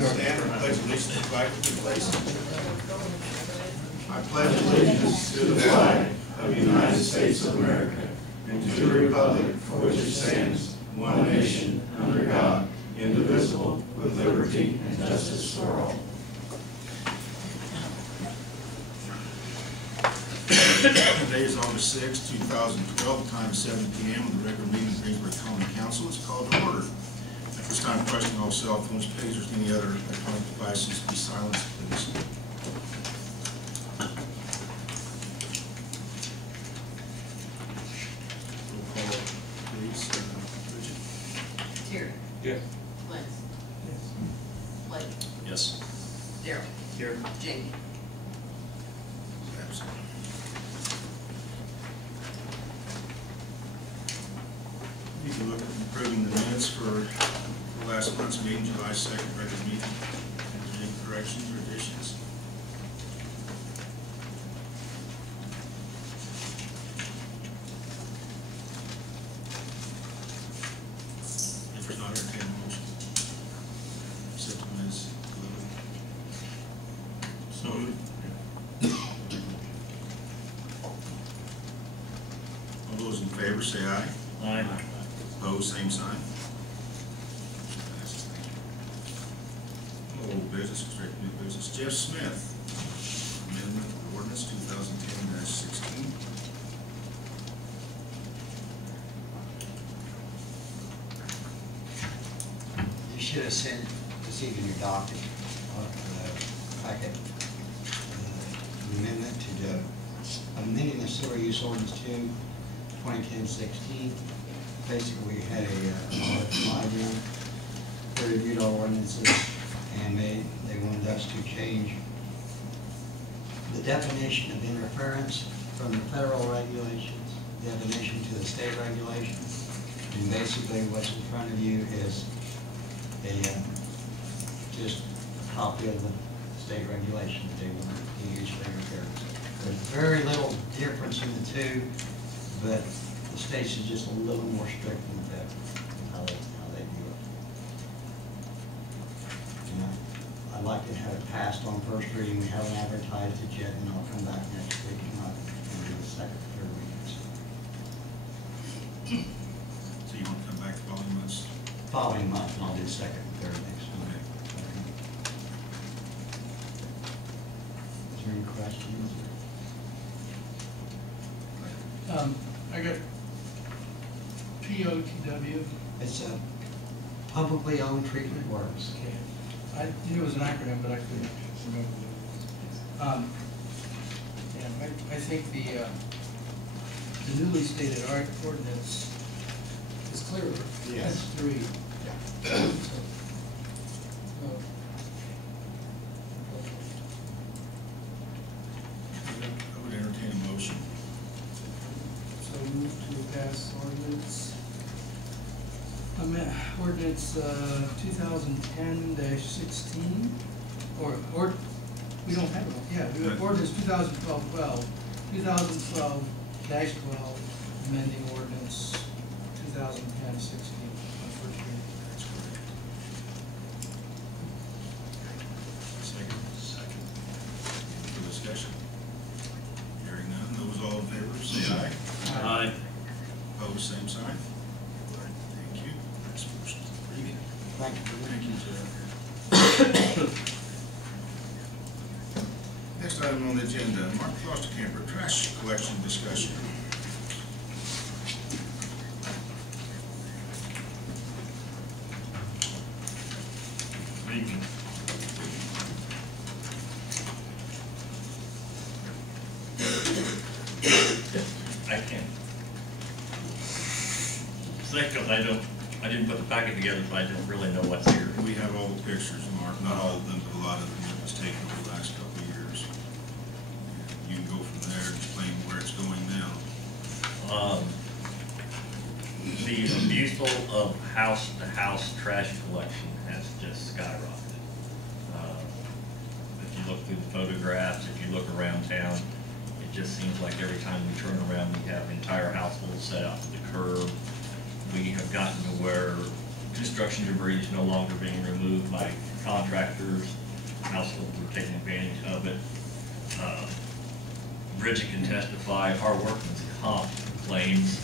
Let's stand and pledge allegiance to the flag of the place. I pledge allegiance to the flag of the United States of America and to the republic for which it stands, one nation, under God, indivisible, with liberty and justice for all. Today is August 6, 2012, time is 7 p.m. The regular meeting of Greensburg County Council is called to order. At this time, questioning all cell phones, pagers, any other electronic devices, be silenced, please. Roll call, please. Bridget? Terry. Yes. Lance. Yes. Blake. Yes. Daryl. Here. Jamie. Absent. You can look at approving the minutes for last month's meeting, July 2nd, regular meeting. Any corrections or additions? If there's not, entertain a motion. Accept them as delivered. So moved. All those in favor say aye. Aye. Opposed, same sign. Old business, straight to new business. Jeff Smith, amendment of ordinance 2010-16. You should have sent this in your docket, packet, amendment to the amending the sewer use ordinance 2010-16. Basically, we had a audit run. They reviewed our ordinances, and they wanted us to change the definition of interference from the federal regulations, definition to the state regulations. And basically what's in front of you is a just a copy of the state regulation that they want to use for interference. There's very little difference in the two, but the state's is just a little more strict than the federal, how they do it. You know, I'd like to have it passed on first reading. We haven't advertised it yet, and I'll come back next week and I'll do the second, third readings. So you want to come back the following months? Following month, and I'll do second and third next month. Is there any questions? I got POTW. It's a publicly owned treatment works. Okay. I knew it was an acronym, but I couldn't remember what it was. I think the newly stated ordinance is clearer. Yes. That's 3. Yeah. I would entertain a motion. So move to pass ordinance. Ordinance 2010-16, or we don't have it. Yeah, we have ordinance 2012-12, 2012-12, amending ordinance 2010-16 on first reading. That's correct. Second. Second. Any further discussion? Hearing none, those all in favor say aye. Aye. Opposed, same sign. Thank you. That's first reading. Thank you. Thank you, Jeff. Next item on the agenda, Mark Klosterkemper, trash collection discussion. I can't. Because I didn't put the packet together, so I didn't really know what's here. We have all the pictures, Mark, not all of them, but a lot of them that was taken over the last couple of years. You can go from there and explain where it's going now. The abusal of house-to-house trash collection has just skyrocketed. If you look through the photographs, if you look around town, it just seems like every time we turn around, we have entire households set out to the curb. We have gotten to where construction debris is no longer being removed by contractors, households were taking advantage of it. Bridget can testify, our workman's comp claims,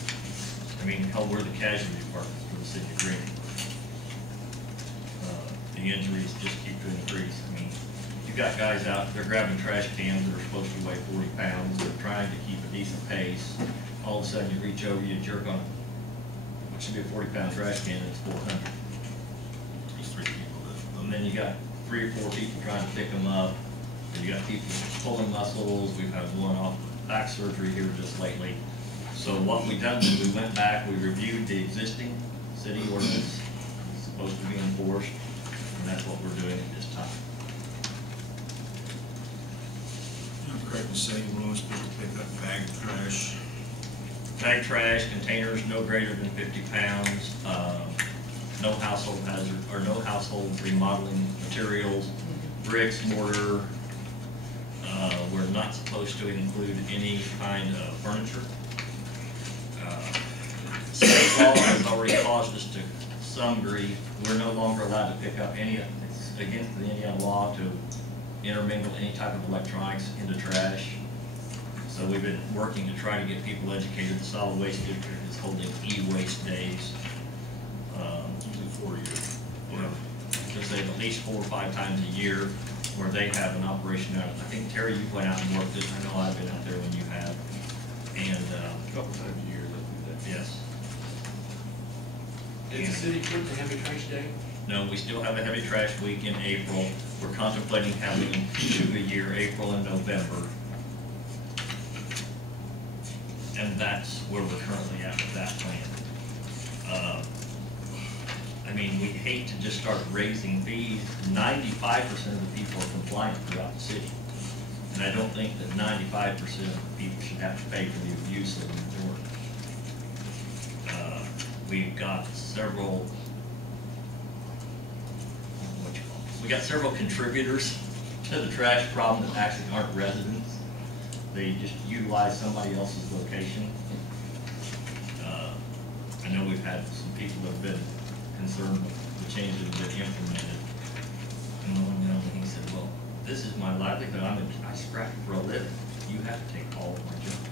I mean, hell, we're the casualty department for the city of Green. The injuries just keep to increase. I mean, you've got guys out, they're grabbing trash cans that are supposed to weigh 40 pounds, they're trying to keep a decent pace. All of a sudden, you reach over, you jerk on what should be a 40-pound trash can, and it's 400. There's 3 people that. And then you got 3 or 4 people trying to pick them up. And you got people pulling muscles. We've had one off back surgery here just lately. So what we done is we went back, we reviewed the existing city ordinance, it's supposed to be enforced, and that's what we're doing at this time. I'm correct in saying we're only supposed to pick up bag trash. Bag trash, containers no greater than 50 pounds, no household hazard, or no household remodeling materials, bricks, mortar. We're not supposed to include any kind of furniture. State law has already caused us to some degree. We're no longer allowed to pick up any, it's against the Indiana law to intermingle any type of electronics into trash. So we've been working to try to get people educated. The solid waste district is holding e-waste days. Usually 4 years. Because they have at least 4 or 5 times a year where they have an operation out. I think, Terry, you went out and worked it. I know I've been out there when you have. And, A couple times a year, they do that. yes. Is the city put the heavy trash day? No, we still have a heavy trash week in April. We're contemplating having 2 a year, April and November. And that's where we're currently at with that plan. I mean, we hate to just start raising fees. 95% of the people are compliant throughout the city. And I don't think that 95% of the people should have to pay for the abuse of the board. We've got several, we got several contributors to the trash problem that actually aren't residents. They just utilize somebody else's location. I know we've had some people that have been concerned with the changes that have been implemented. And one gentleman, he said, well, this is my livelihood, I scrap for a living. You have to take all of my junk.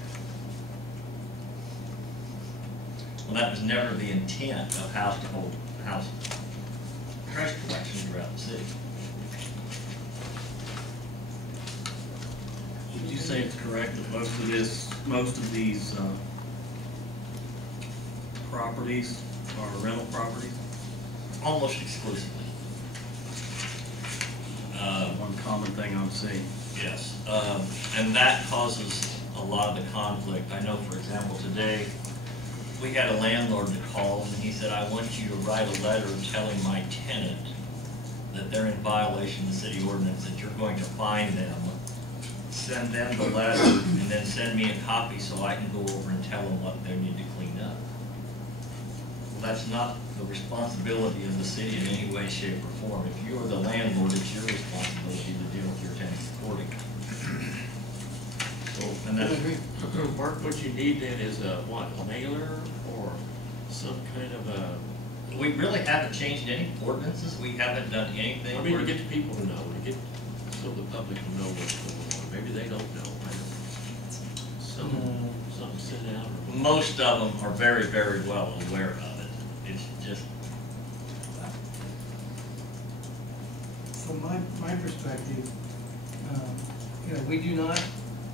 Well, that was never the intent of house trash collection throughout the city. Would you say it's correct that most of these properties are rental properties? Almost exclusively. One common thing I'm seeing. Yes, and that causes a lot of the conflict. I know, for example, today, we had a landlord that called and he said, I want you to write a letter telling my tenant that they're in violation of the city ordinance, that you're going to fine them. Send them the letter and then send me a copy so I can go over and tell them what they need to clean up. Well, that's not the responsibility of the city in any way, shape, or form. If you're the landlord, it's your responsibility to deal with your tenants accordingly. So, and I that's, agree. Mark, what you need then is a mailer or some kind of a, we really haven't changed any ordinances. We haven't done anything. I mean, to get the people to know, so the public will know what's going on. Maybe they don't know. I don't know. Something sent out or. Most of them are very, very well aware of it. It's just, From my perspective, we do not,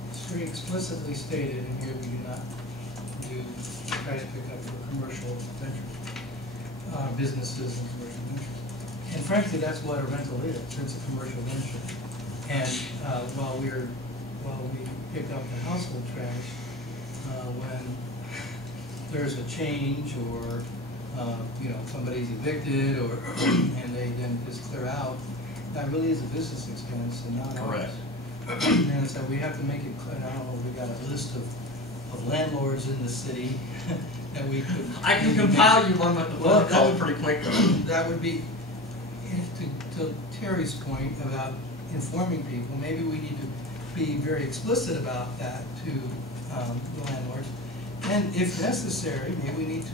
it's very explicitly stated in here, we do not do trash pickup for commercial ventures, businesses and commercial ventures. And frankly, that's what a rental is, it's a commercial venture. And while we pick up the household trash, when there's a change or, somebody's evicted or, and they then just clear out, that really is a business expense and not ours. correct. And so we have to make it clear. I don't know if we got a list of landlords in the city that we could. I can compile you one with the Well, protocol pretty quickly. That would be, to Terry's point about informing people, maybe we need to be very explicit about that to the landlords. And if necessary, maybe we need to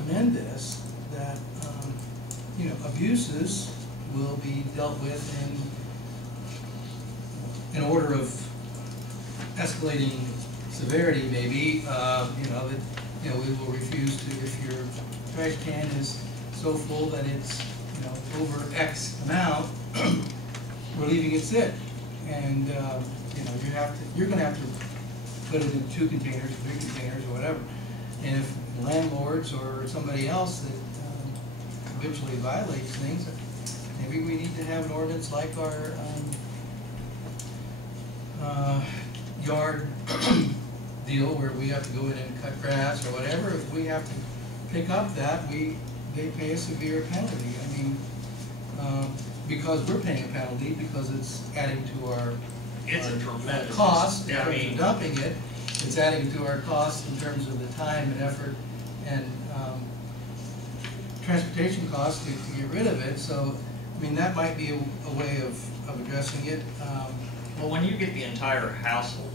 amend this, that, abuses will be dealt with in order of escalating severity, maybe. We will refuse to, if your trash can is so full that it's, over X amount, we're leaving it sit. And, you're gonna have to put it in 2 containers, 3 containers, or whatever. And if landlords or somebody else that habitually violates things, maybe we need to have an ordinance like our yard deal where we have to go in and cut grass or whatever. If we have to pick up that, they pay a severe penalty. I mean, because we're paying a penalty because it's adding to our It's a tremendous cost in I terms mean, of dumping it. It's adding to our cost in terms of the time and effort and transportation costs to get rid of it. So, I mean, that might be a way of addressing it. well, when you get the entire household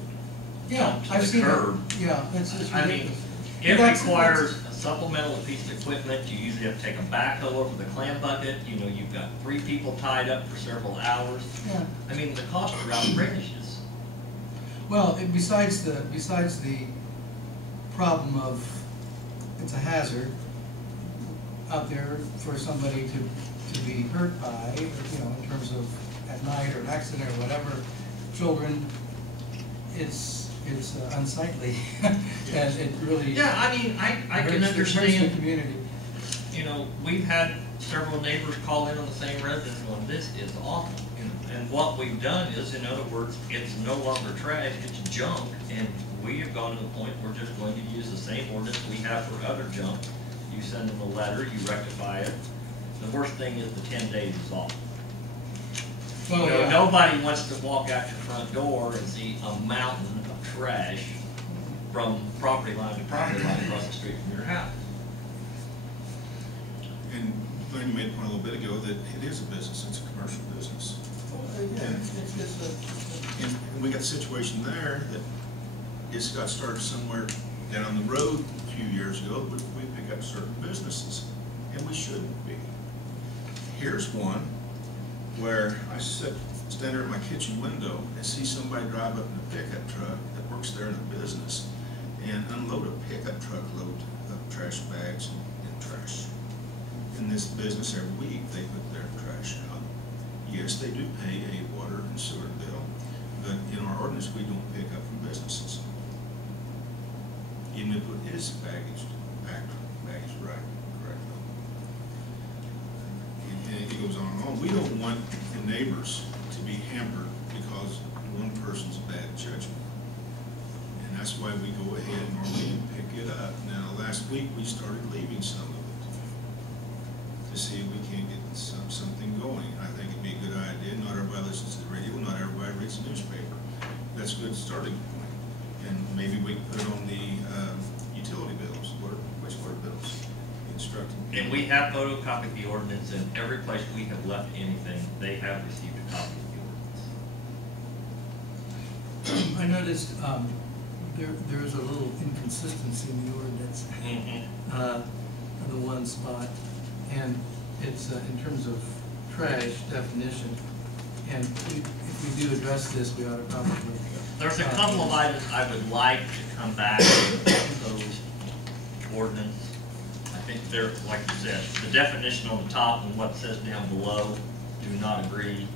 Yeah, dumped to I've the seen curb, it. Yeah, it's I mean, ridiculous. it That's- requires a supplemental piece of equipment. You usually have to take a backhoe over the clam bucket. You've got 3 people tied up for several hours. Yeah. I mean, the cost are outrageous. Well, besides the problem of it's a hazard out there for somebody to be hurt by, in terms of at night or an accident or whatever, children, it's unsightly. And it really Yeah, I mean, I can hurts the understand. community. We've had several neighbors call in on the same residence going, this is awful. And what we've done is, in other words, it's no longer trash, it's junk. And we have gone to the point, we're just going to use the same ordinance we have for other junk. You send them a letter, you rectify it. The worst thing is the 10 days is off. Well, yeah. Nobody wants to walk out your front door and see a mountain of trash from property line to property line across the street from your house. And Glenn, you made a point a little bit ago that it is a business, it's a commercial business. And we got a situation there that it's got started somewhere down the road a few years ago, but we pick up certain businesses, and we shouldn't be. Here's one where I stand there at my kitchen window and see somebody drive up in a pickup truck that works there in a business and unload a pickup truck load of trash bags and trash. In this business every week, they put their trash out. Yes, they do pay a water and sewer bill, but in our ordinance, we don't pick up from businesses. Even if it is baggage right, correctly. And it goes on and on. We don't want the neighbors to be hampered because one person's bad judgment. And that's why we go ahead normally and pick it up. Now, last week, we started leaving some of it to see if we can't get something going. I think it'd be a good idea. Not everybody listens to the radio, not everybody reads the newspaper. That's a good starting point. And maybe we can put it on the utility bills, wastewater bills, instructing. And we have photocopied the ordinance, and every place we have left anything, they have received a copy of the ordinance. I noticed there is a little inconsistency in the ordinance, in the one spot, and it's in terms of trash definition. And if we do address this, we ought to probably. There's a couple of items I would like to come back to those ordinance. I think they're, like you said, the definition on the top and what says down below do not agree.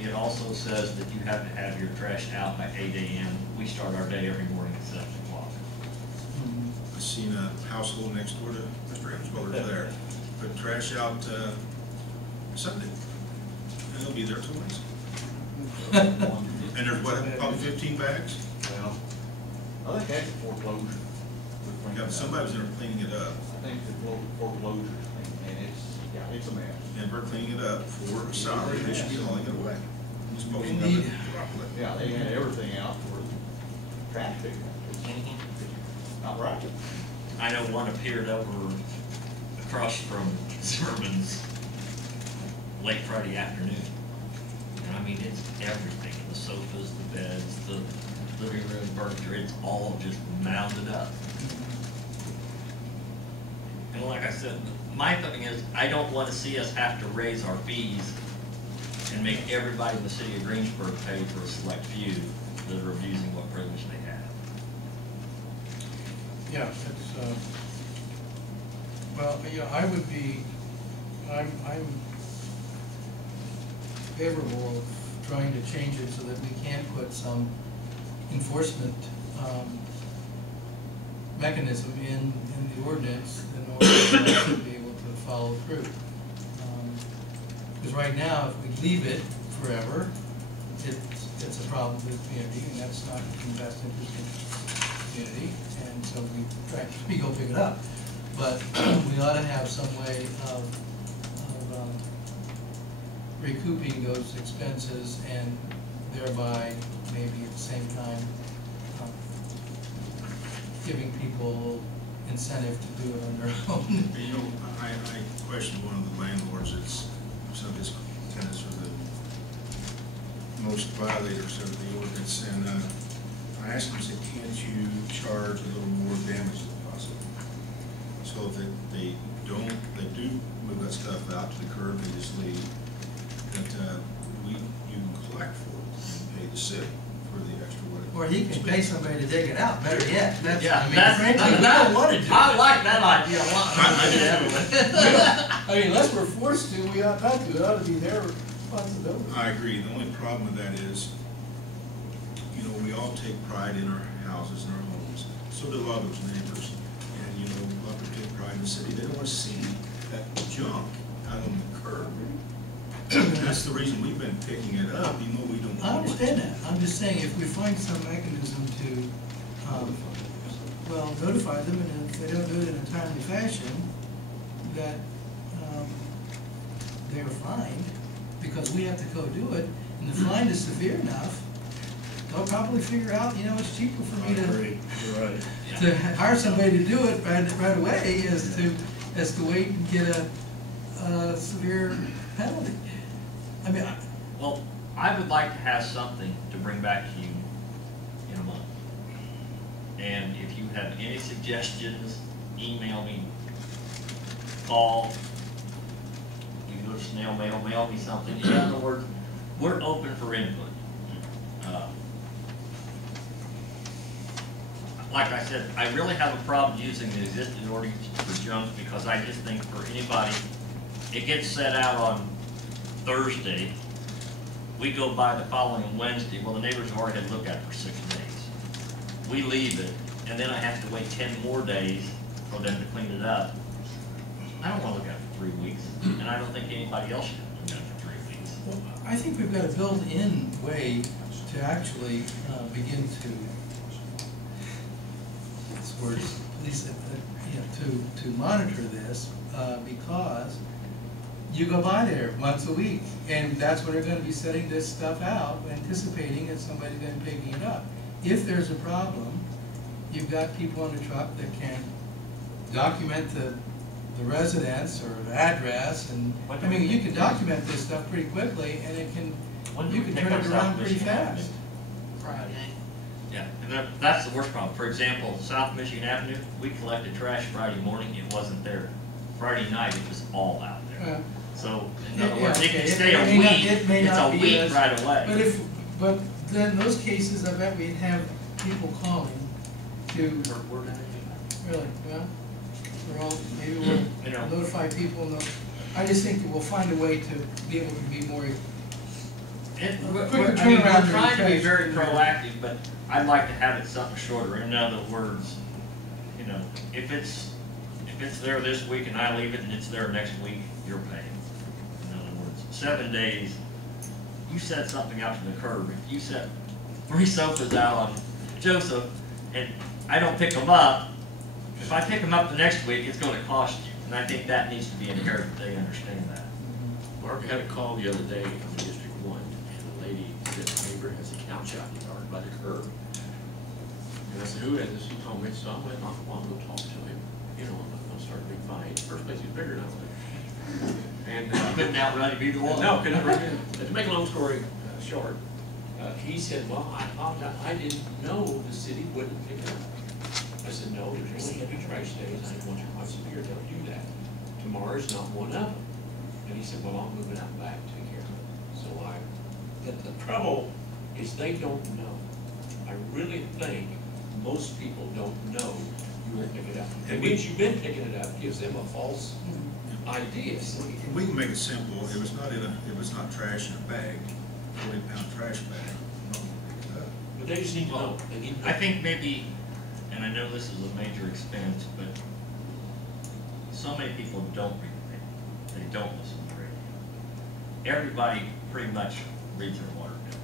It also says that you have to have your trash out by 8 a.m. We start our day every morning at 7 o'clock. I seen a household next door to Mr. Hemsworth there, put trash out Sunday, and they'll be there till Wednesday. And there's what, probably 15 bags? Well, I think that's a foreclosure. Yeah, somebody was there cleaning it up, I think the foreclosure, and it's a mess. and we're cleaning it up for a salary, they should be hauling it away. Just posting of Indeed. it properly. Yeah, they had everything out for trash pickup. It's not right. I know one appeared over across from Zimmerman's late Friday afternoon. And I mean, it's everything, the sofas, the beds, the living room furniture, it's all just mounded up. And like I said, my thing is, I don't want to see us have to raise our fees and make everybody in the city of Greensburg pay for a select few that are abusing what privilege they have. Yeah, it's, well, yeah, I would be, I'm favorable of trying to change it so that we can put some enforcement mechanism in the ordinance in order for us to be able to follow through. Because right now, if we leave it forever, it's a problem for the community, and that's not in the best interest of the community, and so we go pick it up. But we ought to have some way of recouping those expenses and thereby maybe at the same time giving people incentive to do it on their own. You know, I questioned one of the landlords that's, some of his tenants are the most violators of the ordinance, and I asked him, I said, can't you charge a little more damage if possible? So that they do move that stuff out to the curb, they just leave, that you can collect for it and pay the city for the extra work. Or he can pay somebody to dig it out, better yet. That's, Yeah, I mean, that's- frankly, I don't want to do I it. like that idea a lot. I mean, unless we're forced to, we ought not to. It ought to be their responsibility. I agree. The only problem with that is, you know, we all take pride in our houses and our homes. So do a lot of those neighbors. And, you know, a lot of people take pride in the city. They don't want to see that junk out on the curb. That's the reason we've been picking it up, even though we don't. I understand that. I'm just saying, if we find some mechanism to, well, notify them, and if they don't do it in a timely fashion, that they're fined, because we have to go do it, and the fine is severe enough, they'll probably figure out, you know, it's cheaper for me to hire somebody to do it right away as to wait and get a severe penalty. I mean, Well, I would like to have something to bring back to you in a month. And if you have any suggestions, email me, call, you can go to snail mail, mail me something. In other words, we're open for input. Like I said, I really have a problem using the existing ordinance for junk because I just think for anybody, it gets set out on Thursday, we go by the following Wednesday, well, the neighbors have already had to look at it for 6 days. We leave it, and then I have to wait 10 more days for them to clean it up. I don't want to look at it for 3 weeks, and I don't think anybody else should look at it for 3 weeks. well, I think we've got a built-in way to actually begin to, this word, at least, you know, to monitor this, because you go by there once a week, and that's when they're going to be setting this stuff out, anticipating that somebody's going to be picking it up. If there's a problem, you've got people on the truck that can document the residence or the address, and I mean, you can document this stuff pretty quickly, and it can, you can turn it around pretty fast. Friday. Yeah, and that's the worst problem. For example, South Michigan Avenue, we collected trash Friday morning, it wasn't there. Friday night, it was all out there. So, in other words, it can stay a week, it's a week right away. But then in those cases, I bet we'd have people calling to, really, well, maybe we'll notify people, I just think that we'll find a way to be able to be more. We're trying to be very proactive, but I'd like to have it something shorter. In other words, you know, if it's there this week and I leave it and it's there next week, you're paying. In other words, 7 days, you set something out to the curb. If you set 3 sofas out on Joseph and I don't pick them up, if I pick them up the next week, it's going to cost you. And I think that needs to be inherent, they understand that. Mark had a call the other day from District 1, and the lady said the neighbor has a couch out in the yard by the curb. And I said, who is this? He told me, so I went off a while to go talk to him. You know, I'm not going to start a big fight. First place, he's bigger than I was. And Couldn't outrun him either one. no, couldn't run in. But to make a long story short, he said, well, I didn't know the city wouldn't pick it up. I said, no, there's only heavy trash days, I think once or twice a year they'll do that. Tomorrow's not one of them. And he said, well, I'll move it out back, take care of it. So the trouble is they don't know. I really think most people don't know you won't pick it up. It means you've been picking it up, gives them a false idea. We can make it simple, if it's not trash in a bag, 40-pound trash bag, no one will pick it up. But they just need to know. They need to know. I think maybe, and I know this is a major expense, but so many people don't read the paper. They don't listen to the radio. Everybody pretty much reads their water bill.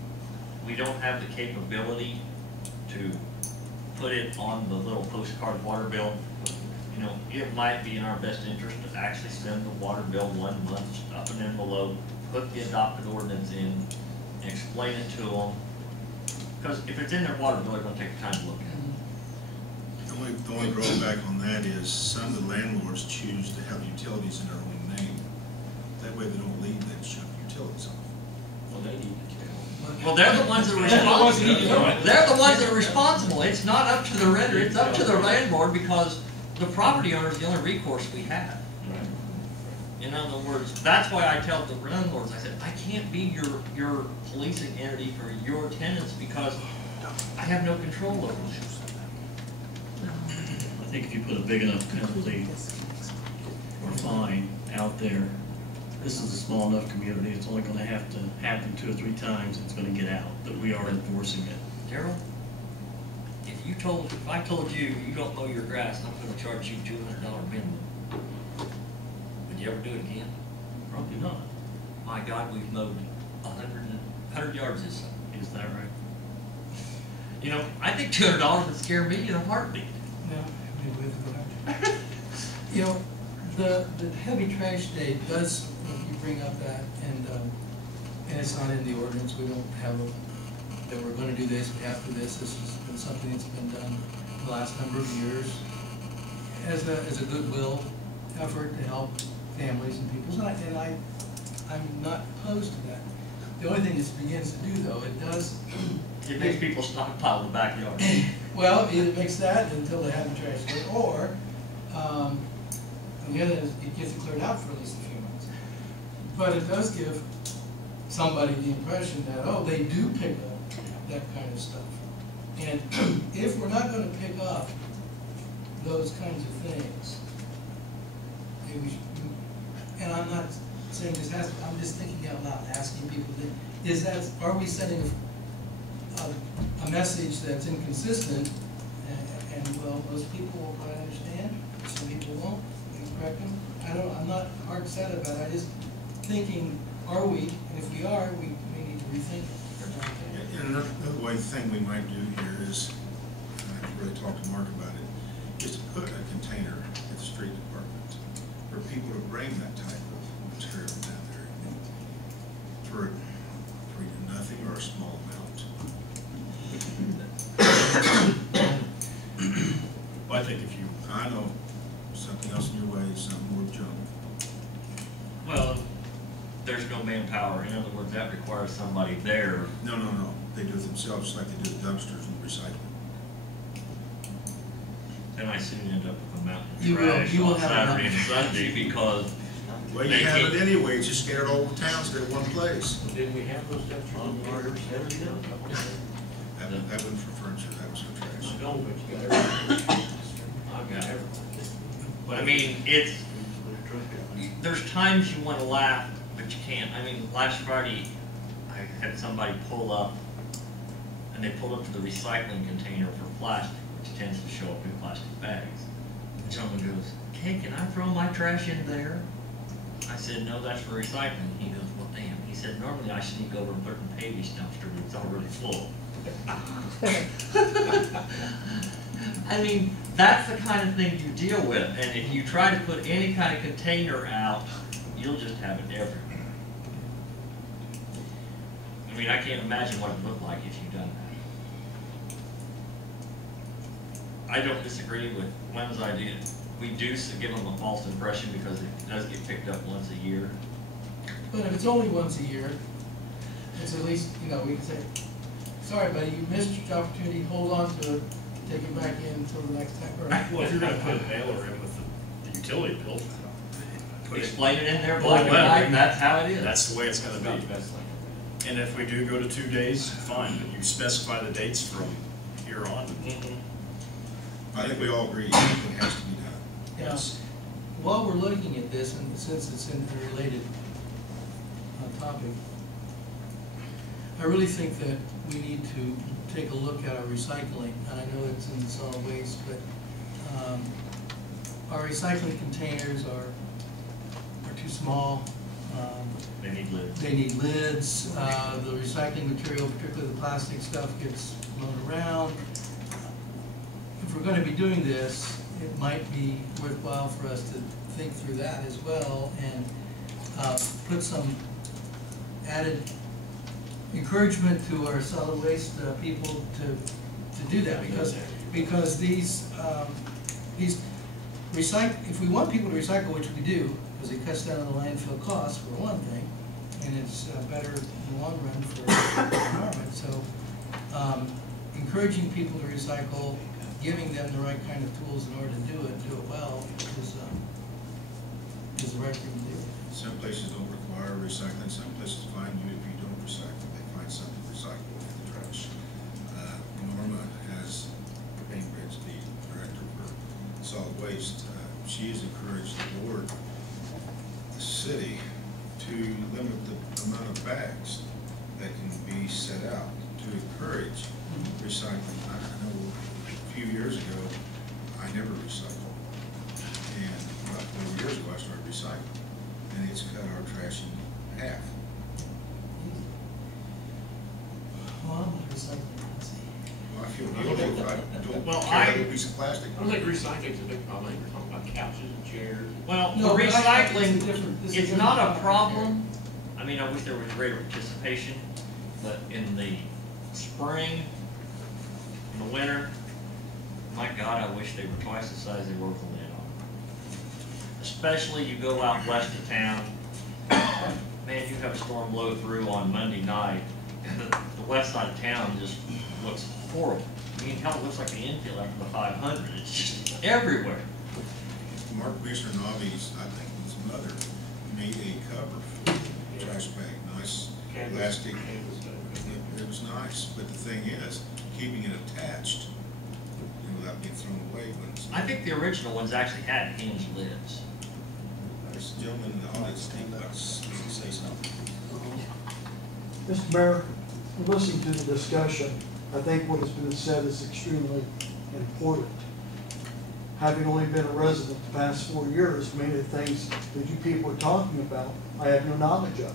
We don't have the capability to put it on the little postcard water bill. You know, it might be in our best interest to actually send the water bill 1 month, stuff an envelope, put the adopted ordinance in, and explain it to them. Because if it's in their water bill, they're gonna take the time to look at it. The only drawback on that is some of the landlords choose to have utilities in their own name. That way they don't leave that shut utilities off. Well, they need to tell. Well, they're the ones that are responsible. They're the ones that are responsible. It's not up to the renter, it's up to the landlord, because the property owner is the only recourse we have. In other words, that's why I tell the landlords, I said, I can't be your policing entity for your tenants because I have no control over them. I think if you put a big enough penalty or fine out there, this is a small enough community, it's only gonna have to happen 2 or 3 times, it's gonna get out, that we are enforcing it. Daryl, if I told you, you don't mow your grass, I'm gonna charge you $200 minimum, would you ever do it again? Probably not. My God, we've mowed 100 yards this summer. Is that right? You know, I think $200 would scare me in a heartbeat. No, maybe we have to go back. You know, the heavy trash day does, you bring up that, and it's not in the ordinance, we don't have that we're gonna do this, we have to do this, this has been something that's been done the last number of years as a goodwill effort to help families and people, and I'm not opposed to that. The only thing it begins to do, though, it does. It makes people stockpile in the backyard. Well, either makes that until they have the trash day, or, on the other hand, it gets it cleared out for at least a few months. But it does give somebody the impression that, oh, they do pick up that kind of stuff. And if we're not gonna pick up those kinds of things, maybe we should, and I'm not saying this has, I'm just thinking out loud, asking people, are we sending a message that's inconsistent, and well, most people will probably understand, some people won't, we correct them. I'm not hard set about it, I just thinking, are we, and if we are, we may need to rethink it. And another thing we might do here is, and I have really talked to Mark about it, is to put a container at the street department for people to bring that type of material down there for either nothing or a small amount. Well, I think I know something else in your way, something more junk. Well, there's no manpower. In other words, that requires somebody there. No. They do it themselves, just like they do the dumpsters and recycling. Then I soon end up with a mountain You of will- trash you will on have a Saturday and mountain. Sunday because Well, you They have keep- it anyway, it's just scattered all over town, instead of one place. Didn't we have those dumpsters on Carter Center? That wasn't for furniture, that was for trash. I know, but you got everything. I've got everything. I mean, there's times you want to laugh, but you can't. I mean, last Friday, I had somebody pull up, and they pulled up to the recycling container for plastic, which tends to show up in plastic bags. The gentleman goes, "Hey, can I throw my trash in there?" I said, "No, that's for recycling." He goes, "Well, damn." He said, "Normally I sneak over and put it in Pavey's dumpster, but it's already full." I mean, that's the kind of thing you deal with, and if you try to put any kind of container out, you'll just have it everywhere. I mean, I can't imagine what it looked like if you'd done that. I don't disagree with Glenn's idea. We do give them a false impression because it does get picked up once a year. But if it's only once a year, it's at least, we can say, sorry, buddy, you missed your opportunity, hold on to it, take it back in until the next time, or? Well, if you're gonna put a mailer in with the utility bill, put it, Explain it in there, Well, black and well, white, and that's how it is. that's the way it's gonna That's about be. the best thing. And if we do go to 2 days, fine, but you specify the dates from here on. Mhm. I think we all agree something has to be done. Yeah. While we're looking at this, and since it's in a related topic, I really think that we need to take a look at our recycling. And I know it's in solid waste, but our recycling containers are too small. They need lids. They need lids. The recycling material, particularly the plastic stuff, gets blown around. If we're going to be doing this, it might be worthwhile for us to think through that as well and put some added encouragement to our solid waste people to do that, because these if we want people to recycle, which we do, because it cuts down on the landfill costs for one thing, and it's better in the long run for the environment. So encouraging people to recycle, giving them the right kind of tools in order to do it well, is the right thing to do. Some places don't require recycling, some places find you if you don't recycle, they find something to recycle in the trash. Norma has Bainbridge, the director for solid waste, she has encouraged the board, the city, to limit the amount of bags that can be set out to encourage recycling. I know a few years ago, I never recycled, and about 4 years ago, I started recycling. And it's cut our trash in half. Well, I'm not recycling, let's see. Well, I feel guilty if I don't Well, carry a piece of plastic. I don't think recycling's a big problem. We're talking about couches and chairs. Well, No, the but I- it's a recycling, different- this is it's different. not a problem. I mean, I wish there was greater participation, but in the spring, in the winter, my God, I wish they were twice the size they were with the lid on. Especially you go out west of town, man, you have a storm blow through on Monday night, and the west side of town just looks horrible. I mean, hell, it looks like the infield after the 500. It's just everywhere. Mark Commissioner Nobby's, I think his mother, made a cover for the trash bag, nice elastic. It was nice, but the thing is, keeping it attached, without being thrown away when it's. I think the original ones actually had hinged lids. There's a gentleman in the audience, think about, say something. Mr. Mayor, listening to the discussion, I think what has been said is extremely important. Having only been a resident the past 4 years, many of the things that you people are talking about, I have no knowledge of.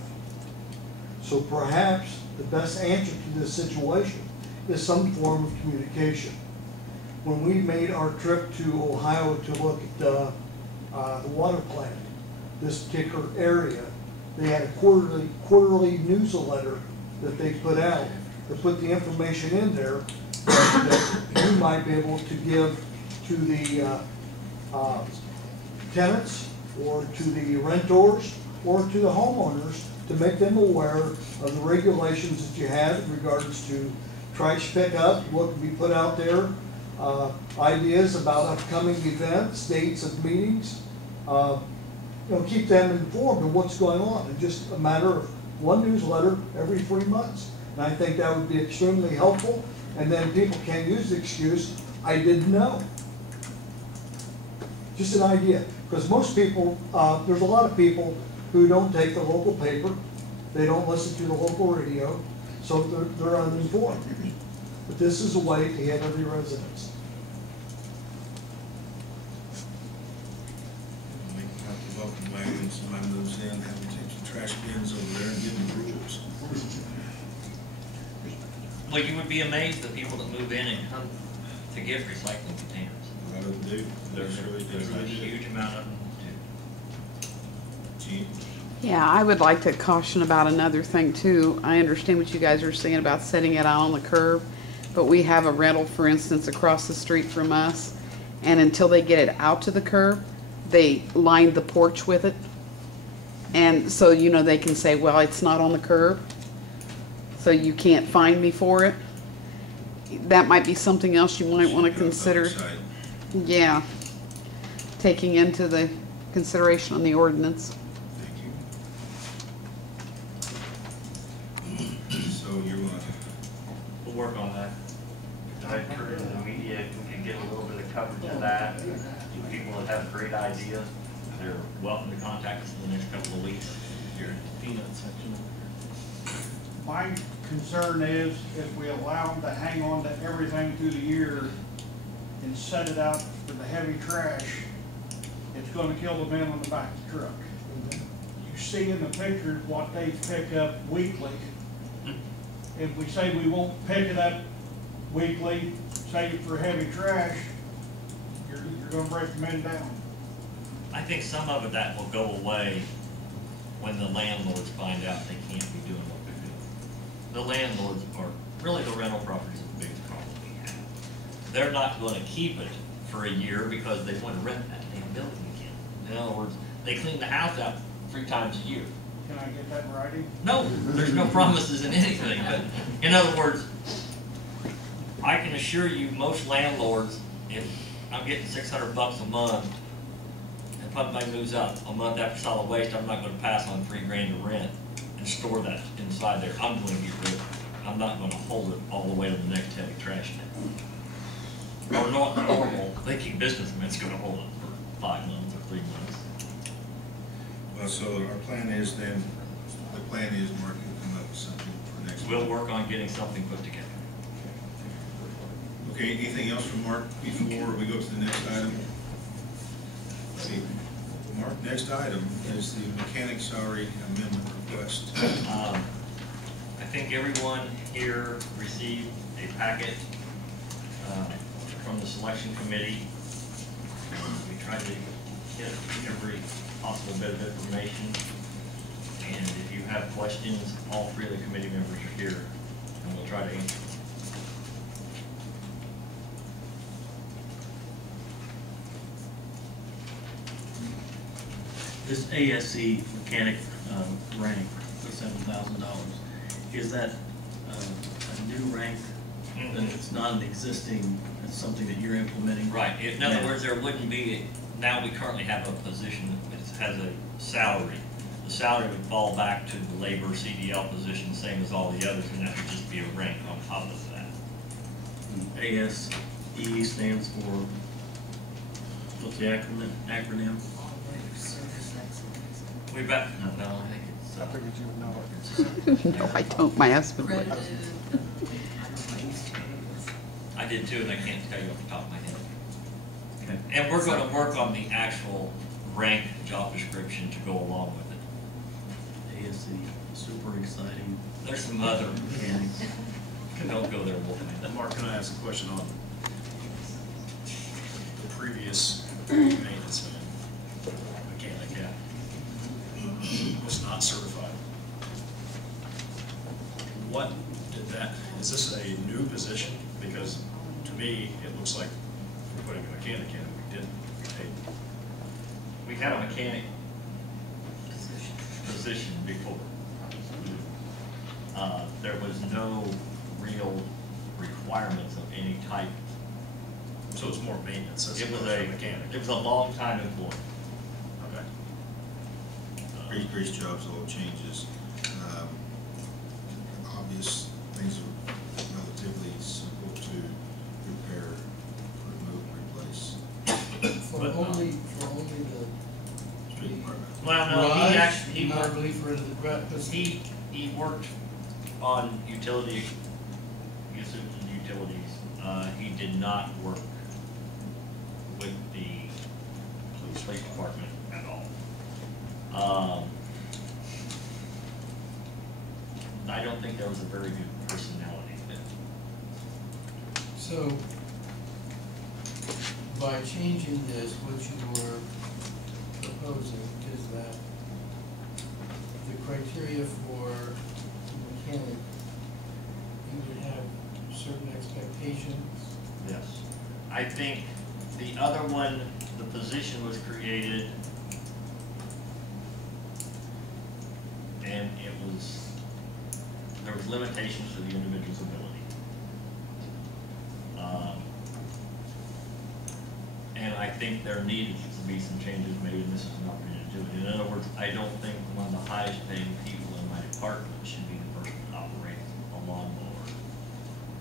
So perhaps the best answer to this situation is some form of communication. When we made our trip to Ohio to look at the water plant, this particular area, they had a quarterly newsletter that they put out to put the information in there that you might be able to give to the tenants or to the renters or to the homeowners to make them aware of the regulations that you have in regards to trash pickup, what can be put out there, ideas about upcoming events, dates of meetings, keep them informed of what's going on. It's just a matter of one newsletter every 3 months. And I think that would be extremely helpful. And then people can use the excuse, I didn't know. Just an idea. Because most people, there's a lot of people who don't take the local paper. They don't listen to the local radio. So they're uninformed. But this is a way to hit every residence. Make it out the welcome wagon, somebody moves in, have them take the trash bins over there and give them the rules. Well, you would be amazed the people that move in and come to get recycling containers. A lot of them do. There's Really a do. huge amount of them too. Gene? Yeah, I would like to caution about another thing too. I understand what you guys are saying about setting it out on the curb, but we have a rental, for instance, across the street from us, and until they get it out to the curb, they line the porch with it. And so, they can say, well, it's not on the curb, so you can't fine me for it. that might be something else you might want to consider. Site. Yeah, taking into the consideration on the ordinance. Thank you. So you want, We'll work on that. I encourage the media, if we can get a little bit of coverage of that, people that have great ideas, they're welcome to contact us in the next couple of weeks. Your peanut section. My concern is if we allow them to hang on to everything through the year and set it out for the heavy trash, it's gonna kill the man on the back of the truck. You see in the pictures what they pick up weekly. If we say we won't pick it up weekly, save it for heavy trash, you're gonna break the men down. I think some of that will go away when the landlords find out they can't be doing what they're doing. The landlords are, really the rental properties are the biggest problem we have. They're not gonna keep it for a year because they wanna rent that damn building again. In other words, they clean the house out 3 times a year. Can I get that in writing? No, there's no promises in anything, but in other words, I can assure you, most landlords, if I'm getting $600 a month, and somebody moves out a month after solid waste, I'm not gonna pass on $3,000 of rent and store that inside there. I'm gonna get rid of it. I'm not gonna hold it all the way to the next heavy trash day. Or not normal thinking businessman's gonna hold it for 5 months or 3 months. well, so our plan is then, the plan is Mark will come up with something for next week. We'll work on getting something put together. Okay, anything else from Mark before we go to the next item? Okay, Mark, next item is the mechanic salary amendment request. I think everyone here received a packet from the selection committee. We tried to get every possible bit of information. And if you have questions, all 3 of the committee members are here, and we'll try to answer them. This ASC mechanic rank for $7,000, is that a new rank? That it's not an existing, it's something that you're implementing? Right, in other words, there wouldn't be, now we currently have a position that has a salary. The salary would fall back to the labor CDL position, same as all the others, and that would just be a rank on top of that. ASE stands for, what's the acronym? We bet, no, I think it's, No, I don't, my husband would. I did too, and I can't tell you off the top of my head. Okay. And we're gonna work on the actual rank job description to go along with it. ASE, super exciting. There's some other, Mechanics. don't go there, Wolfman. Mark, can I ask a question on the previous maintenance man, mechanic, Yeah. was not certified? What did that, is this a new position? Because to me, it looks like we're putting a mechanic in, we didn't pay. We had a mechanic position before. There was no real requirements of any type. So it's more maintenance as It was opposed to a mechanic. It was a long time employee. Okay. Grease jobs, all changes. Obvious things are relatively simple to repair, remove, and replace. For But, only the Street department. Well, no, he garage, actually, he not worked, really for the garage, because he worked on utility, usage and utilities. He did not work with the police department at all. I don't think there was a very good personality fit. So, by changing this, what you were proposing is that the criteria for mechanic, you would have certain expectations. Yes. I think the other one, the position was created, and there was limitations to the individual's ability. think there needed to be some changes made, and this is an opportunity to do it. In other words, I don't think one of the highest paying people in my department should be the person operating a lawnmower,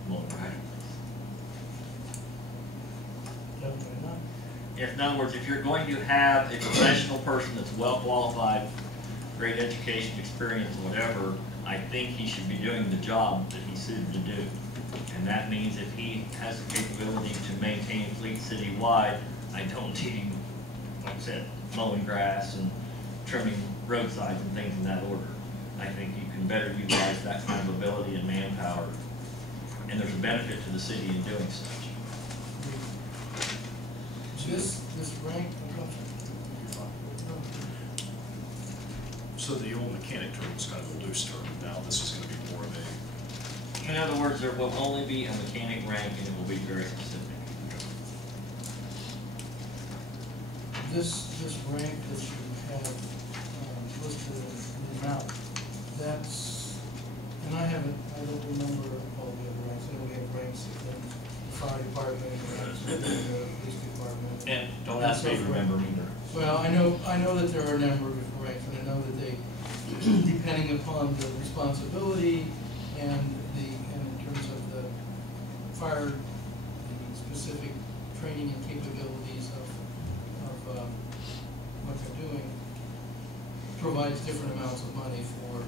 mowing right of ways. Definitely not. In other words, if you're going to have a professional person that's well qualified, great education, experience, whatever, I think he should be doing the job that he's suited to do. And that means if he has the capability to maintain fleet citywide, I don't need him, like I said, mowing grass and trimming roadsides and things in that order. I think you can better utilize that kind of ability and manpower, and there's a benefit to the city in doing such. This rank, So the old mechanic term was kind of a loose term, now this is gonna be more of a, In other words, there will only be a mechanic rank, and it will be very specific. this rank that you have listed in the amount, that's, and I don't remember all the other ranks. I know we have ranks within the fire department, ranks within the police department. And don't ask me to remember either. Well, I know that there are a number of different ranks, and I know that they, depending upon the responsibility and in terms of the fire, the specific training and capabilities of what they're doing, provides different amounts of money for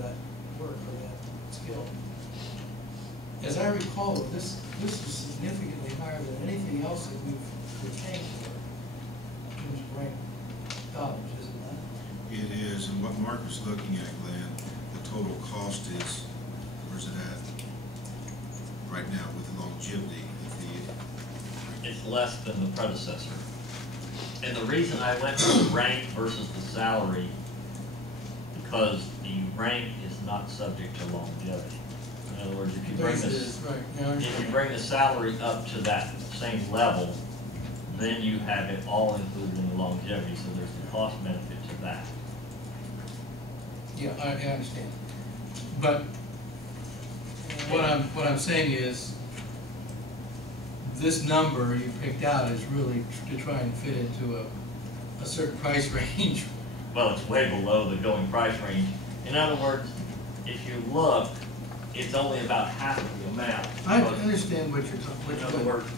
that work, for that skill. As I recall, this is significantly higher than anything else that we've paying for in terms of rank dollars, isn't that? It is, and what Mark was looking at, Glenn, the total cost is, where's it at? Right now with the longevity of the, It's less than the predecessor. And the reason I went to the rank versus the salary, because the rank is not subject to longevity. In other words, if you bring this, Right, yeah, I if you understand. bring the salary up to that same level, then you have it all included in the longevity, so there's the cost benefit to that. Yeah, I understand. But what I'm saying is, this number you picked out is really to try and fit into a certain price range. Well, it's way below the going price range. In other words, if you look, it's only about half of the amount. I understand what you're In other talking about. words,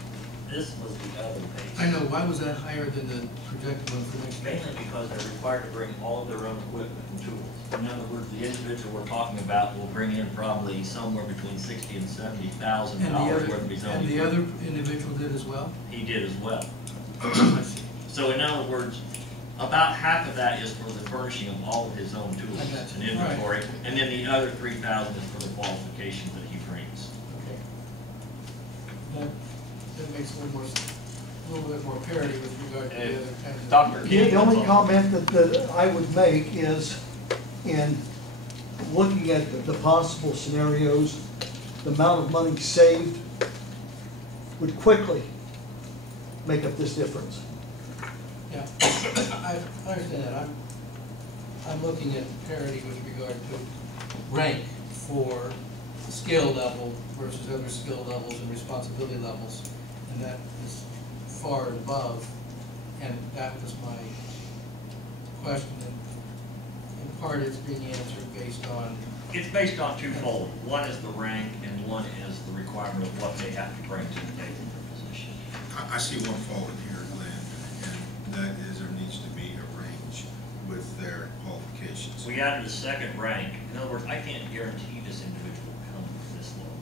this was the other page. I know, why was that higher than the projected one for next year? Mainly because they're required to bring all of their own equipment and tools. In other words, the individual we're talking about will bring in probably somewhere between $60,000 and $70,000 worth of his own And the equipment. other individual did as well? He did as well. I see. So in other words, about half of that is for the furnishing of all of his own tools I got you. and inventory, and then the other $3,000 is for the qualifications that he brings. Okay. That makes a little bit more parity with regard to the other kinds of. Dr. The King. only comment that I would make is, in looking at the possible scenarios, the amount of money saved would quickly make up this difference. Yeah, I understand that. I'm looking at parity with regard to rank for skill level versus other skill levels and responsibility levels, and that is far above, and that was my question, and in part it's being answered based on, It's based on twofold. One is the rank, and one is the requirement of what they have to bring to the table in their position. I see one fault in here, Glenn, and that is there needs to be a range with their qualifications. We added a second rank. In other words, I can't guarantee this individual will come this low.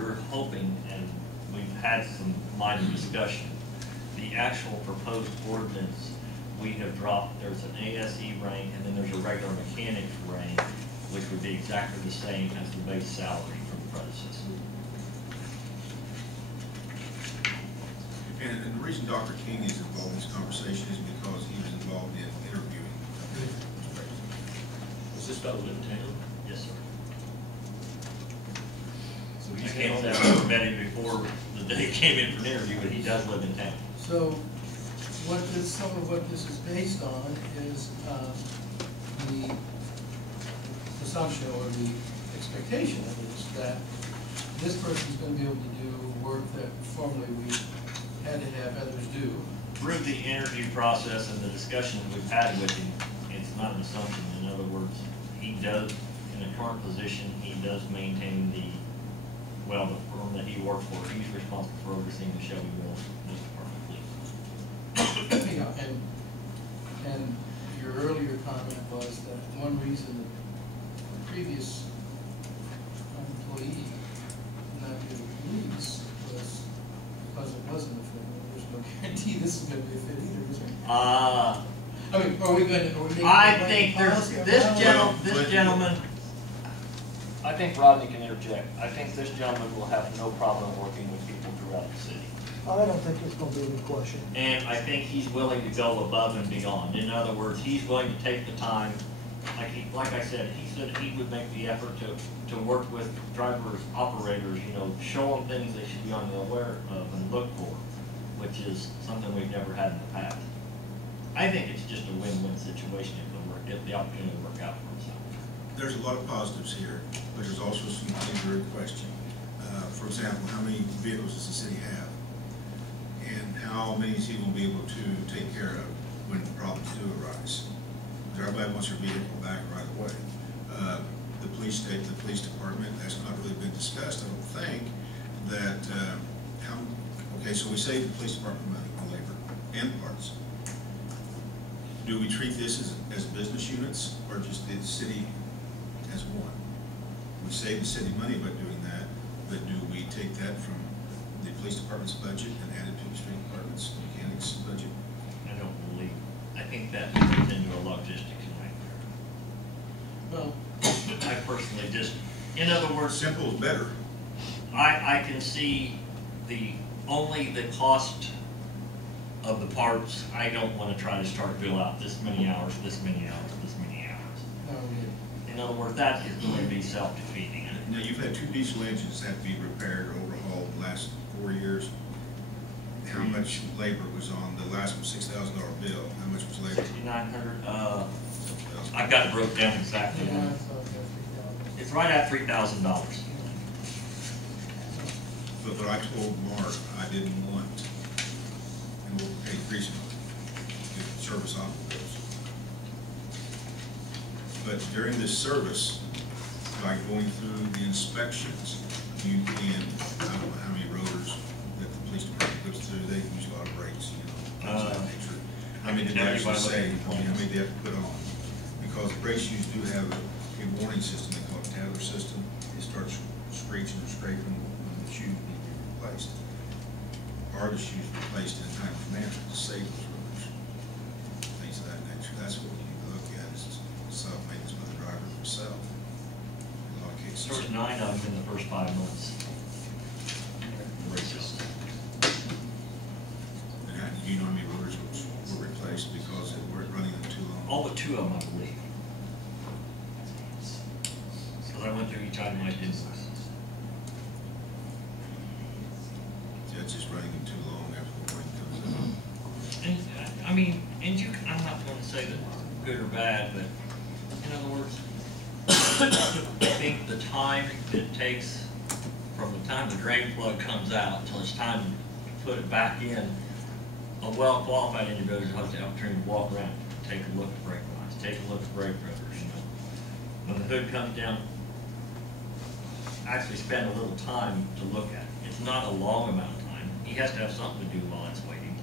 We're hoping, and we've had some minor discussion, the actual proposed ordinance, we have dropped, there's an ASE rank, and then there's a regular mechanics rank, which would be exactly the same as the base salary from the predecessor. And the reason Dr. King is involved in this conversation is because he was involved in interviewing. Is this fellow in town? Yes, sir. So I he's can't say had I've ever met him before the day he came in for an interview, but he does live in town. so some of what this is based on is the assumption or the expectation is that this person's gonna be able to do work that formerly we had to have others do, through the interview process and the discussions we've had with him, it's not an assumption. In other words, he does, in the current position, he does maintain the firm that he works for. He's responsible for overseeing the Shelby Mills Police Department fleet. Yeah, and your earlier comment was that one reason the previous employee not get a release was because it wasn't a fit. There's no guarantee this is gonna be a fit either, is there? I mean, are we making I think there's, this gentleman, I think Rodney can interject. I think this gentleman will have no problem working with people throughout the city. I don't think there's gonna be any question. and I think he's willing to go above and beyond. In other words, he's willing to take the time, like I said, he said he would make the effort to work with drivers, operators, you know, show them things they should be on the aware of and look for, which is something we've never had in the past. I think it's just a win-win situation if the opportunity to work out for himself. There's a lot of positives here, but there's also some things that are in question. For example, how many vehicles does the city have? And how many is he going to be able to take care of when problems do arise? Because everybody wants their vehicle back right away. The police department, that's not really been discussed, I don't think, that, okay, so we save the police department money on labor and parts. Do we treat this as business units or just the city as one? We save the city money by doing that, but do we take that from the police department's budget and add it to the street department's mechanics budget? I think that goes into a logistics nightmare. Well, I personally just, in other words, Simple is better. I can see only the cost of the parts. I don't want to try to start bill out this many hours, this many hours, this many hours. no, we In other words, that is going to be self-defeating. Now, you've had 2 diesel engines that have to be repaired or overhauled the last 4 years. How much labor was on the last one, $6,000 bill? How much was labor? 6,900, I've got it broke down exactly. yeah, so that's It's right at $3,000. But I told Mark I didn't want, and we'll pay reasonably, the service automobiles. But during this service, by going through the inspections, you can, I don't know how many rotors that the police department puts through, they use a lot of brakes, you know, things of that nature. How many did they actually say, how many they have to put on? Because brake shoes do have a warning system, they call it a Taylor system. It starts screeching or scraping when the shoe needs to be replaced. Are the shoes replaced in a timely manner to save those rotors? Things of that nature. That's what we need to look at, is self-maintenance by the driver himself. In a lot of cases. There was 9 of them in the first 5 months. And do you know how many rotors were replaced because they weren't running them too long? All but 2 of them, I believe. Because I went through each itemized invoice. That's just running them too long after the warning comes out. And, I mean, I'm not going to say that good or bad, but in other words, I think the time it takes from the time the drain plug comes out till it's time to put it back in, a well-qualified individual has the opportunity to walk around, take a look at brake lines, take a look at brake rotors, you know. When the hood comes down, actually spend a little time to look at it. It's not a long amount of time. He has to have something to do while it's waiting.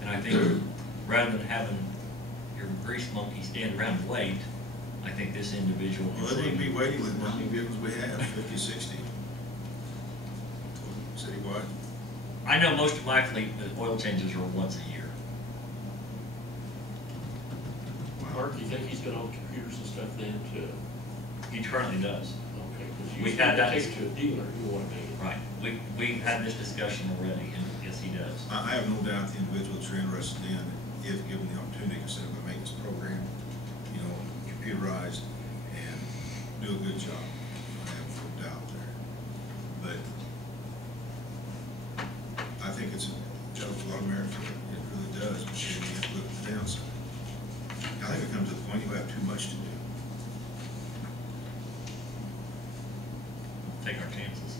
And I think rather than having your grease monkey stand around and wait, I think this individual. Well, they wouldn't be waiting with how many vehicles we have, 50, 60. Citywide. I know most of my fleet, the oil changes are once a year. Mark, do you think he's got all the computers and stuff then to, He currently does. okay, because We've you had that- take it to a dealer, you want to make it. Right. We've had this discussion already, and yes, he does. I have no doubt the individuals are interested in, if given the opportunity, to set up a maintenance program, you know, computerized, and do a good job. I have no doubt there. But I think it's a lot of merit to it. It really does. But you have to look at the downside. I think it comes to the point you have too much to do. Take our chances.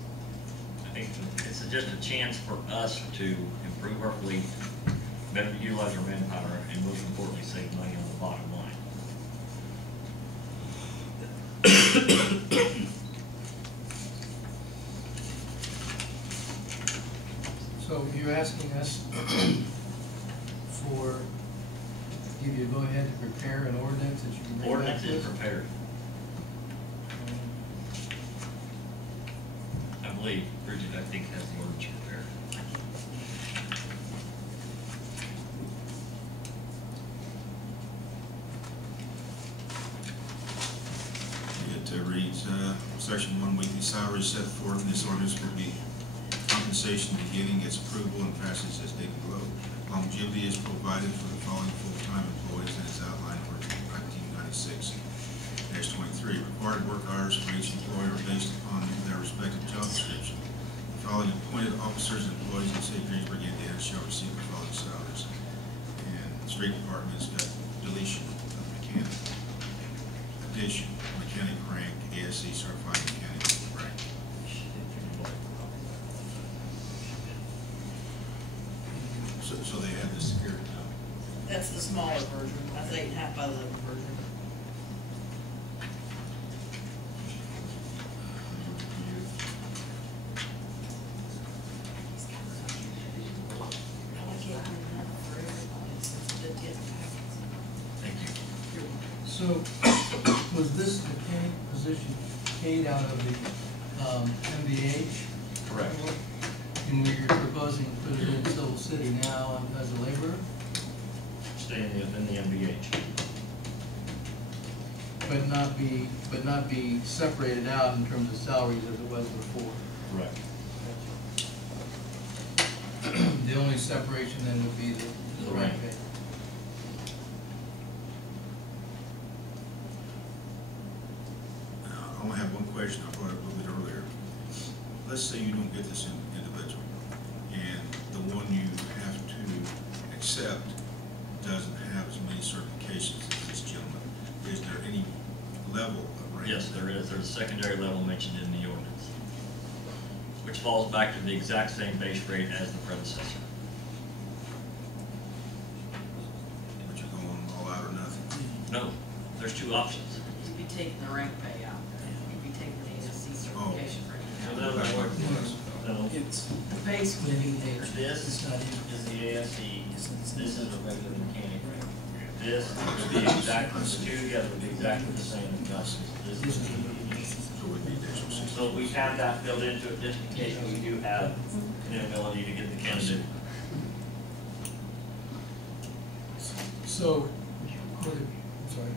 I think it's just a chance for us to improve our fleet, better utilize our manpower, and most importantly, save money on the bottom line. So you're asking us for, give you a go-ahead to prepare an ordinance that you can bring back Ordinance to is us? prepared. I believe Bridget, I think, has the ordinance prepared. It reads, section 1, weekly salary set forth in this ordinance will be compensation beginning its approval and passage as stated below. Longevity is provided for the following full-time employees and is outlined for 1996-23. Required work hours for each employer are based upon their respective job description. The following appointed officers and employees in the city of Greensburg, Indiana shall receive the following salaries. And the street department's got deletion of mechanic. Addition, mechanic rank, ASC certified mechanic rank. So they have this here now. That's the smaller version, that's 8.5 by 11 version. Thank you. So, was this mechanic position paid out of the MVH? Correct. And you're proposing to put it in Civil City now as a laborer, Stay in the MVH. but not be separated out in terms of salaries as it was before? Correct. The only separation then would be the rank pay. I only have one question. I brought it up a little bit earlier. Let's say you don't get this individual, and the one you have to accept doesn't have as many certifications as this gentleman. Is there any level of rank? Yes, there is. There's a secondary level mentioned in the ordinance, which falls back to the exact same base rate as the predecessor. But you're going all out or nothing? No, there's two options. You'd be taking the rank pay out, you'd be taking the ASC certification rate out. No, It's, The base would be there. This is the ASC, this is a regular mechanic rate. This would be exactly, the two together would be exactly the same as this. So it would be additional 60. So we have that built into it just in case we do have an inability to get the candidate. So, I'm sorry.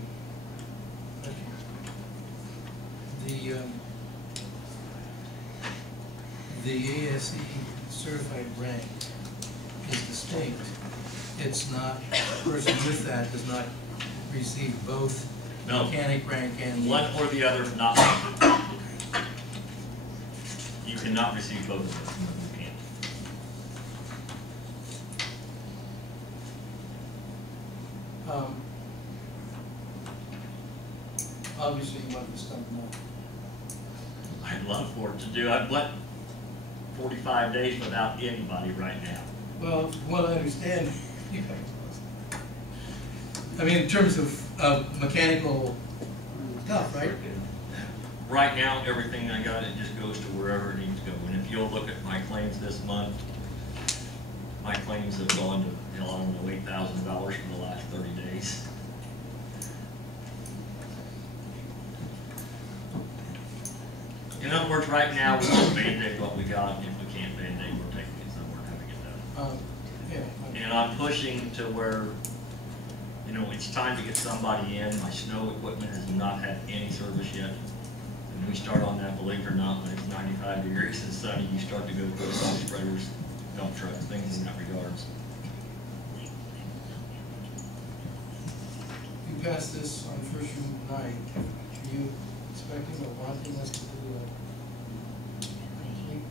The ASE certified rank is distinct. It's not, a person with that does not receive both No. mechanic rank and. One or the other, not. You cannot receive both of them. You can't. Obviously, you want this done now. I'd love for it to do. I've went 45 days without anybody right now. Well, I understand. I mean, in terms of mechanical stuff, right? Right now, everything I got, it just goes to wherever it needs to go. And if you'll look at my claims this month, my claims have gone to, I don't know, $8,000 for the last 30 days. In other words, right now, we just Band-Aid what we got. If we can't Band-Aid, we're taking it somewhere and having it done. Yeah. And I'm pushing to where, you know, it's time to get somebody in. My snow equipment has not had any service yet. And we start on that, believe it or not, when it's 95 degrees and sunny, you start to go through salt spreaders, dump trucks, things in that regards. You passed this on first reading tonight. Are you expecting or wanting us to do a complete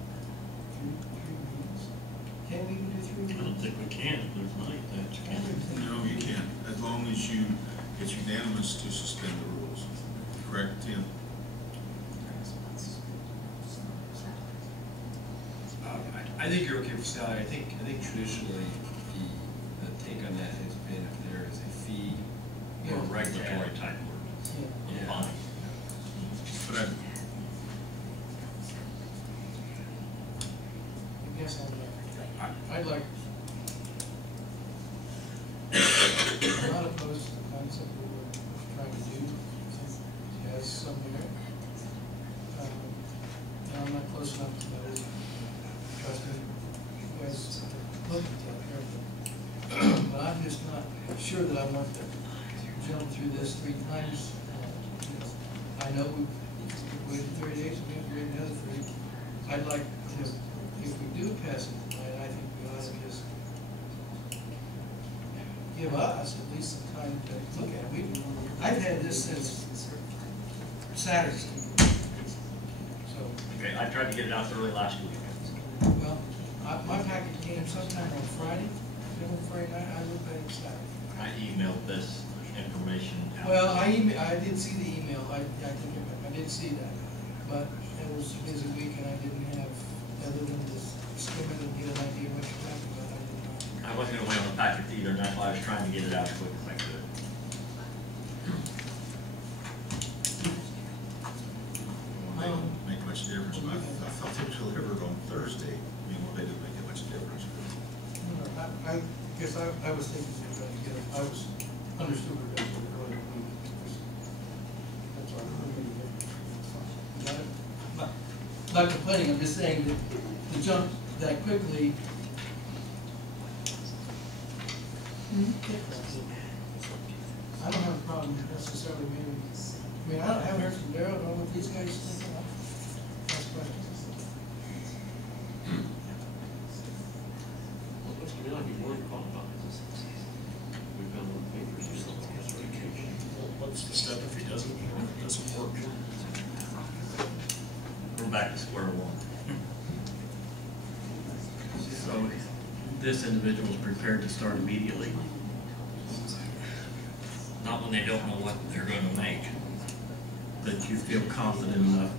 three readings? Can we even do 3 I don't readings? think we can, if there's money that you can. No, you can't, as long as it's unanimous to suspend the rules. Correct, Tim? I think you're okay with Scott. I think traditionally, the take on that has been if there is a fee Or Yeah. a regulatory type ordinance. Yeah. Fine. But I, Yes, I'd like, I'm not opposed to the concept of what we're trying to do. I think it has some merit. And I'm not close enough to know, trust me, you guys look at that carefully. But I'm just not sure that I want to jump through this 3 times. You know, I know we've waited 30 days, we have to wait another 3. I'd like to, if we do pass it tonight, I think we ought to just give us at least some time to look at it. I've had this since Saturday. So, Okay, I tried to get it out early last week. well, my packet came sometime on Friday, then on Friday night, I looked at it Saturday. I emailed this information out. Well, I did see the email, I did see that, but it was a busy week and I didn't have, other than just skim it and get an idea what you're talking about, I didn't know. I wasn't gonna wait on the packet either, and that's why I was trying to get it out as quick as I could. won't make much difference. I thought they delivered on Thursday. I mean, well, they didn't make that much difference. I guess I was thinking we were gonna get it, I was understood we were gonna get it early in the week. That's all, Got it? Not complaining, I'm just saying that to jump that quickly. I don't have a problem necessarily maybe, I mean, I haven't heard from Darryl, I don't know what these guys think. That's questions. Well, looks to me like you're more than qualified. We've got a little papers here on this certification. What's the step if he doesn't work? We're back to square one. So this individual is prepared to start immediately. Not when they don't know what they're gonna make. But you feel confident enough